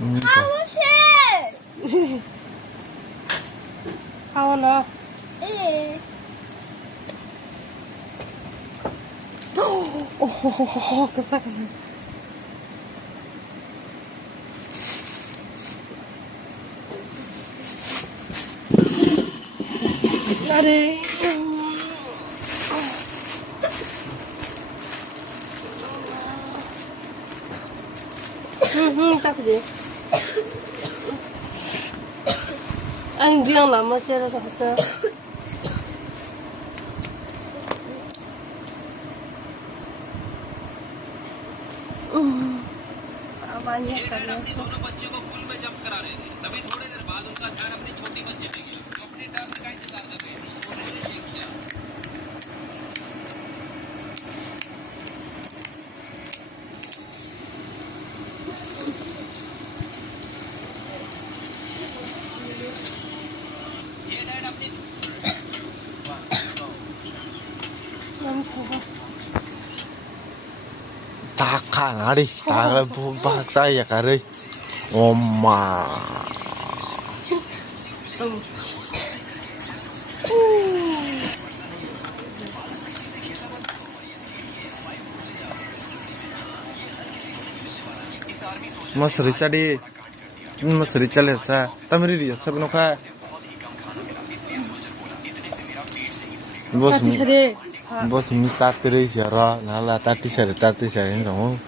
How na? Oh, kesakan. Aduh. Tak je. Anh riêng lắm mà chơi là thật sự. ये dad अपनी दोनों बच्चियों को pool में जंप करा रहे थे तभी थोड़ी देर बाद उनका ध्यान अपनी छोटी बच्ची पे गया जो अपनी टर्न का इंतजार कर रही थी उन्होंने ये किया ये डैड अपनी Takkan ari, takkan bukan saya kari. Oma. Mas rica di, mas rica lesa. Tamiri dia, siapa nuka? Bos mi, bos mi satri siara, nala tati siara ini dong.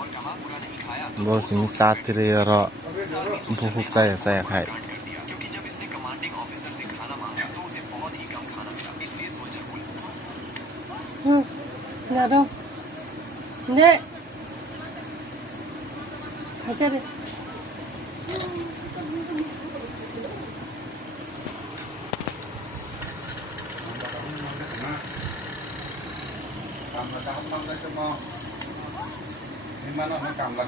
Bos mi satri siara, bukan saya kai. Nggak dong. Nek. Kaca deh. Di mana makam lah,